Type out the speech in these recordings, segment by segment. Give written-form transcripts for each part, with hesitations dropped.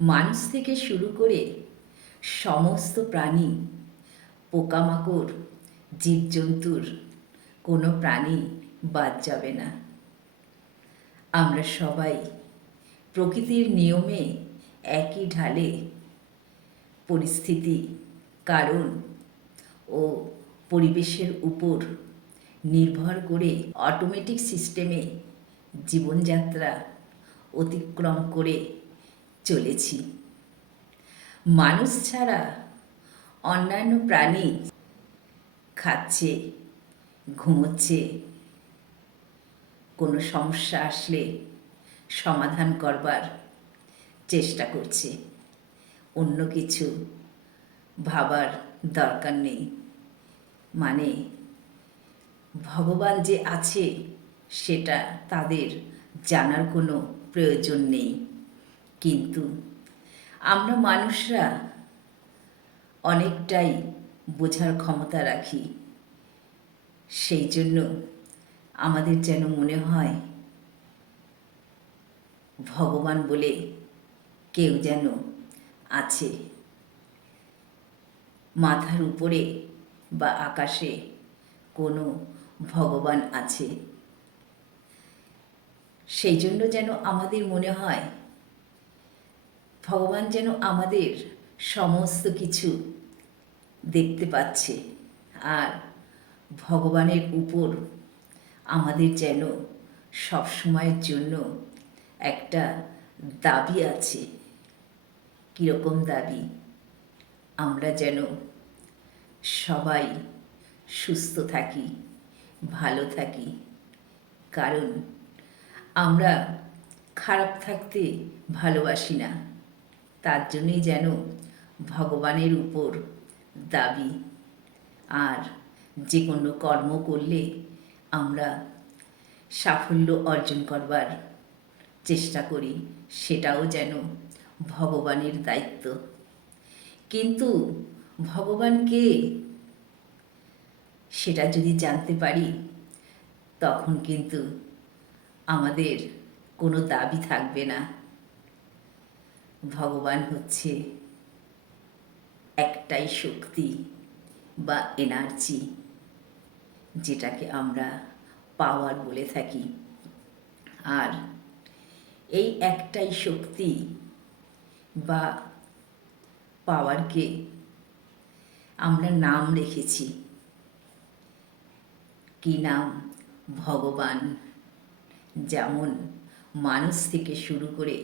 মানুষ থেকে শুরু করে সমস্ত প্রাণী, পোকামাকড়, জীবজন্তুর কোনো প্রাণী বাদ যাবে না। আমরা সবাই প্রকৃতির নিয়মে একই ঢালে পরিস্থিতি, কারণ ও পরিবেশের উপর নির্ভর করে অটোমেটিক সিস্টেমে জীবনযাত্রা অতিক্রম করে চলেছি। মানুষ ছাড়া অন্যান্য প্রাণী খাচ্ছে, ঘুমোচ্ছে, কোনো সমস্যা আসলে সমাধান করবার চেষ্টা করছে। অন্য কিছু ভাবার দরকার নেই। মানে ভগবান যে আছে সেটা তাদের জানার কোনো প্রয়োজন নেই। কিন্তু আমরা মানুষরা অনেকটাই বোঝার ক্ষমতা রাখি। সেই জন্য আমাদের যেন মনে হয় ভগবান বলে কেউ যেন আছে, মাথার উপরে বা আকাশে কোনো ভগবান আছে। সেই জন্য যেন আমাদের মনে হয় ভগবান যেন আমাদের সমস্ত কিছু দেখতে পাচ্ছে, আর ভগবানের উপর আমাদের যেন সবসময়ের জন্য একটা দাবি আছে। কীরকম দাবি? আমরা যেন সবাই সুস্থ থাকি, ভালো থাকি। কারণ আমরা খারাপ থাকতে ভালোবাসি না। তার জন্যই যেন ভগবানের উপর দাবি। আর যে কোনো কর্ম করলে আমরা সাফল্য অর্জন করবার চেষ্টা করি, সেটাও যেন ভগবানের দায়িত্ব। কিন্তু ভগবান কে সেটা যদি জানতে পারি, তখন কিন্তু আমাদের কোনো দাবি থাকবে না। ভগবান হচ্ছে একটাই শক্তি বা এনার্জি, যেটাকে আমরা পাওয়ার বলে থাকি। আর এই একটাই শক্তি বা পাওয়ারকে আমরা নাম রেখেছি। কি নাম? ভগবান। যেমন মানুষ থেকে শুরু করে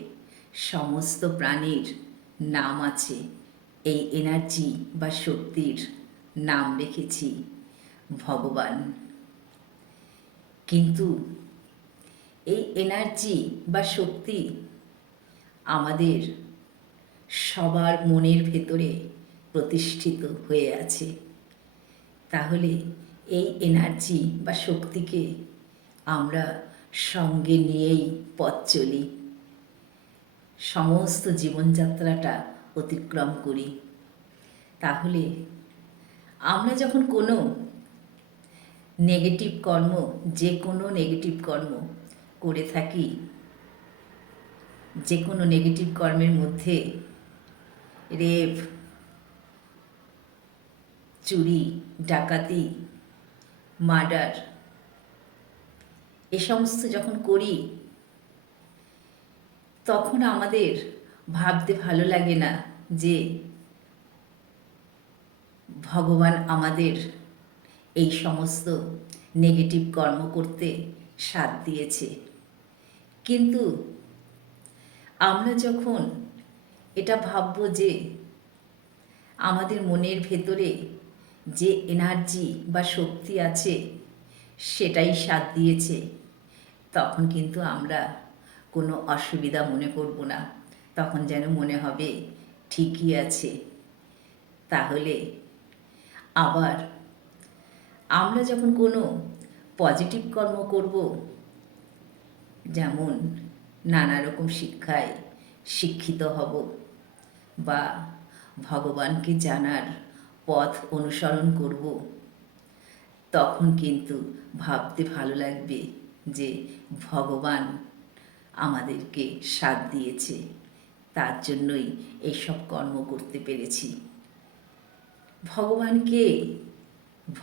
সমস্ত প্রাণীর নাম আছে, এই এনার্জি বা শক্তির নাম রেখেছি ভগবান। কিন্তু এই এনার্জি বা শক্তি আমাদের সবার মনের ভেতরে প্রতিষ্ঠিত হয়ে আছে। তাহলে এই এনার্জি বা শক্তিকে আমরা সঙ্গে নিয়েই পথ চলি, সমস্ত জীবনযাত্রাটা অতিক্রম করি। তাহলে আমরা যখন কোনো নেগেটিভ কর্ম, যে কোনো নেগেটিভ কর্ম করে থাকি, যে কোনো নেগেটিভ কর্মের মধ্যে রেপ, চুরি, ডাকাতি, মার্ডার, এ সমস্ত যখন করি, তখন আমাদের ভাবতে ভালো লাগে না যে ভগবান আমাদের এই সমস্ত নেগেটিভ কর্ম করতে সাথ দিয়েছে। কিন্তু আমরা যখন এটা ভাববো যে আমাদের মনের ভেতরে যে এনার্জি বা শক্তি আছে সেটাই সাথ দিয়েছে, তখন কিন্তু আমরা কোনো অসুবিধা মনে করব না। তখন যেন মনে হবে ঠিকই আছে। তাহলে আবার আমরা যখন কোনো পজিটিভ কর্ম করব, যেমন নানা রকম শিক্ষায় শিক্ষিত হব বা ভগবানকে জানার পথ অনুসরণ করব, তখন কিন্তু ভাবতে ভালো লাগবে যে ভগবান আমাদেরকে সাথ দিয়েছে। তার জন্যই এইসব কর্ম করতে পেরেছি। ভগবান কে?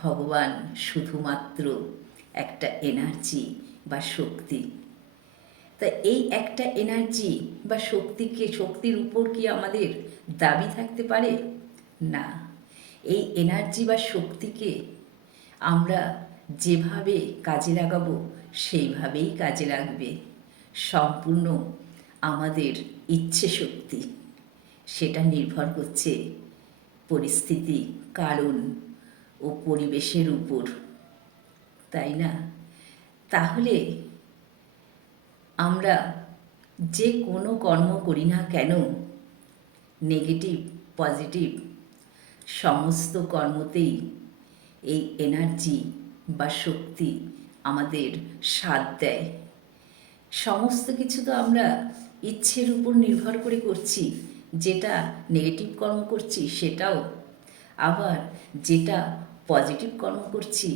ভগবান শুধুমাত্র একটা এনার্জি বা শক্তি। তা এই একটা এনার্জি বা শক্তির উপর কি আমাদের দাবি থাকতে পারে? না। এই এনার্জি বা শক্তিকে আমরা যেভাবে কাজে লাগাবো সেইভাবেই কাজে লাগবে। সম্পূর্ণ আমাদের ইচ্ছে শক্তি, সেটা নির্ভর করছে পরিস্থিতি, কারণ ও পরিবেশের উপর, তাই না? তাহলে আমরা যে কোনো কর্ম করি না কেন, নেগেটিভ পজিটিভ সমস্ত কর্মতেই এই এনার্জি বা শক্তি আমাদের সাথ দেয়। সমস্ত কিছু তো আমরা ইচ্ছের উপর নির্ভর করে করছি, যেটা নেগেটিভ কর্ম করছি সেটাও, আবার যেটা পজিটিভ কর্ম করছি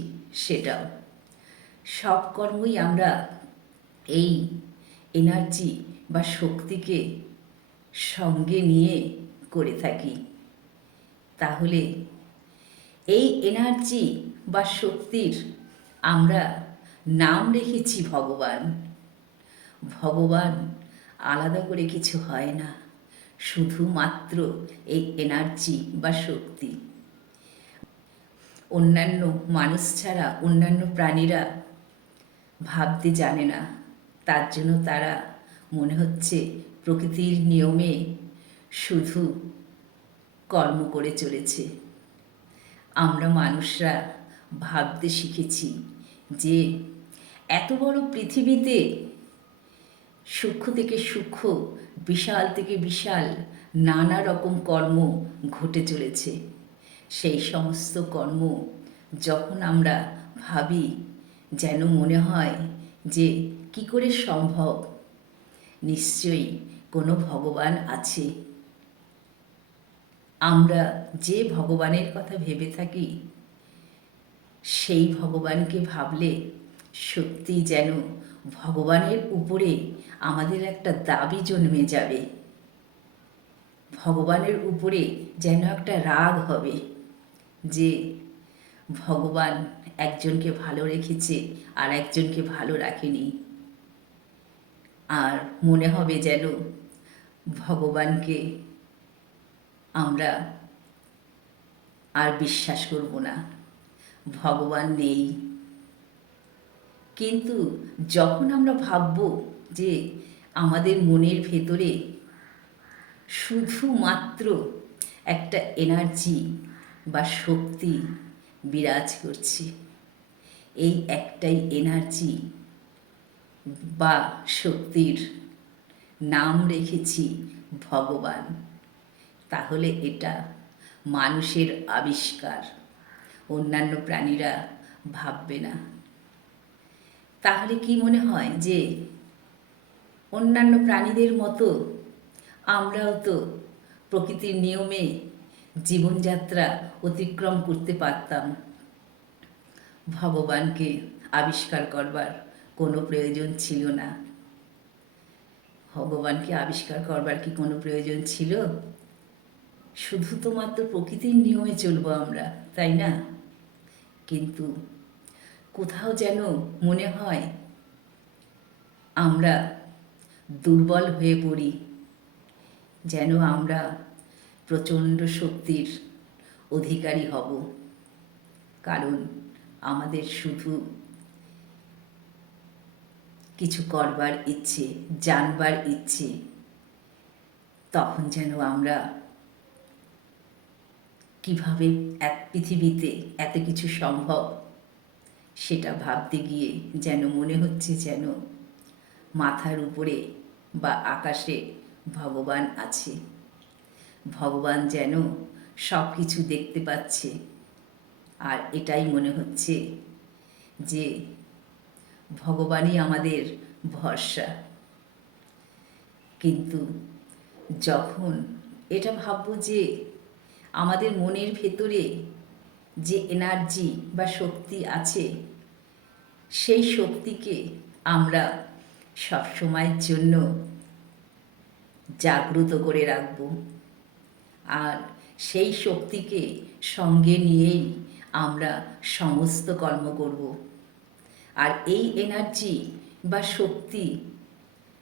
সেটাও। সব কর্মই আমরা এই এনার্জি বা শক্তিকে সঙ্গে নিয়ে করে থাকি। তাহলে এই এনার্জি বা শক্তির আমরা নাম রেখেছি ভগবান। ভগবান আলাদা করে কিছু হয় না, শুধুমাত্র এই এনার্জি বা শক্তি। অন্যান্য মানুষ ছাড়া অন্যান্য প্রাণীরা ভাবতে জানে না, তার জন্য তারা মনে হচ্ছে প্রকৃতির নিয়মে শুধু কর্ম করে চলেছে। আমরা মানুষরা ভাবতে শিখেছি যে এত বড় পৃথিবীতে সূক্ষ্ম থেকে সূক্ষ্ম, বিশাল থেকে বিশাল নানা রকম কর্ম ঘটে চলেছে। সেই সমস্ত কর্ম যখন আমরা ভাবি, যেন মনে হয় যে কি করে সম্ভব, নিশ্চয়ই কোনো ভগবান আছে। আমরা যে ভগবানের কথা ভেবে থাকি সেই ভগবানকে ভাবলে সত্যি যেন ভগবানের উপরে আমাদের একটা দাবি জন্মে যাবে। ভগবানের উপরে যেন একটা রাগ হবে যে ভগবান একজনকে ভালো রেখেছে আর একজনকে ভালো রাখেনি। আর মনে হবে যেন ভগবানকে আমরা আর বিশ্বাস করব না, ভগবান নেই। কিন্তু যখন আমরা ভাবব যে আমাদের মনের ভেতরে শুধুমাত্র একটা এনার্জি বা শক্তি বিরাজ করছে, এই একটাই এনার্জি বা শক্তির নাম রেখেছি ভগবান, তাহলে এটা মানুষের আবিষ্কার, অন্যান্য প্রাণীরা ভাববে না। তাহলে কি মনে হয় যে অন্যান্য প্রাণীদের মতো আমরাও তো প্রকৃতির নিয়মে জীবনযাত্রা অতিক্রম করতে পারতাম। ভগবানকে আবিষ্কার করবার কোনো প্রয়োজন ছিল না। ভগবানকে আবিষ্কার করবার কি কোনো প্রয়োজন ছিল? শুধু তো মাত্র প্রকৃতির নিয়মে চলবো আমরা, তাই না? কিন্তু কোথাও যেন মনে হয় আমরা দুর্বল হয়ে পড়ি, যেন আমরা প্রচণ্ড শক্তির অধিকারী হব, কারণ আমাদের শুধু কিছু করবার ইচ্ছে, জানবার ইচ্ছে। তখন যেন আমরা কিভাবে এক পৃথিবীতে এত কিছু সম্ভব সেটা ভাবতে গিয়ে যেন মনে হচ্ছে যেন মাথার উপরে বা আকাশে ভগবান আছে। ভগবান যেন সব কিছু দেখতে পাচ্ছে, আর এটাই মনে হচ্ছে যে ভগবানই আমাদের ভরসা। কিন্তু যখন এটা ভাববো যে আমাদের মনের ভেতরে যে এনার্জি বা শক্তি আছে, সেই শক্তিকে আমরা সব সময়ের জন্য জাগ্রত করে রাখব। আর সেই শক্তিকে সঙ্গে নিয়েই আমরা সমস্ত কর্ম করব। আর এই এনার্জি বা শক্তি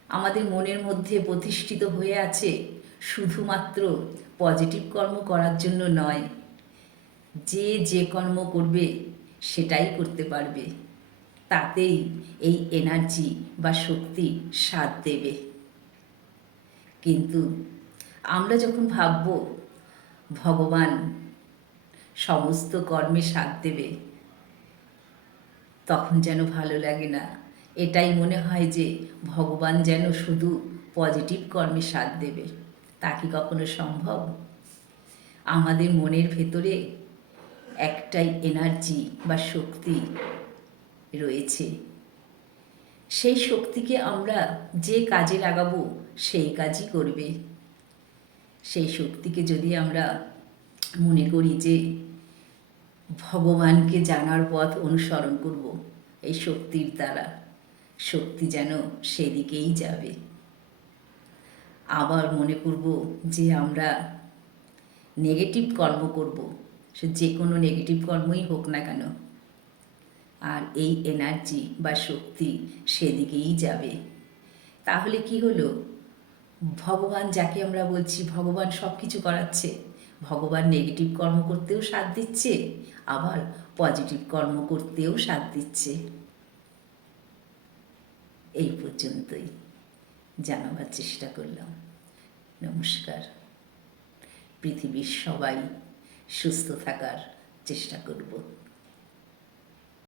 আমাদের মনের মধ্যে প্রতিষ্ঠিত হয়ে আছে শুধুমাত্র পজিটিভ কর্ম করার জন্য নয়, যে কর্ম করবে সেটাই করতে পারবে, তাতেই এই এনার্জি বা শক্তি সাথ দেবে। কিন্তু আমরা যখন ভাবব ভগবান সমস্ত কর্মে সাথ দেবে, তখন যেন ভালো লাগে না। এটাই মনে হয় যে ভগবান যেন শুধু পজিটিভ কর্মে সাথ দেবে। তা কি কখনো সম্ভব? আমাদের মনের ভেতরে একটাই এনার্জি বা শক্তি রয়েছে। সেই শক্তিকে আমরা যে কাজে লাগাবো সেই কাজই করবে। সেই শক্তিকে যদি আমরা মনে করি যে ভগবানকে জানার পথ অনুসরণ করব এই শক্তির দ্বারা, শক্তি যেন সেদিকেই যাবে। আবার মনে করব যে আমরা নেগেটিভ কর্ম করব, সে যে কোনো নেগেটিভ কর্মই হোক না কেন, আর এই এনার্জি বা শক্তি সেদিকেই যাবে। তাহলে কি হলো? ভগবান যাকে আমরা বলছি ভগবান সব কিছু করাচ্ছে, ভগবান নেগেটিভ কর্ম করতেও সাথ দিচ্ছে, আবার পজিটিভ কর্ম করতেও সাথ দিচ্ছে। এই পর্যন্তই জানাবার চেষ্টা করলাম। নমস্কার। পৃথিবীর সবাই সুস্থ থাকার চেষ্টা করব।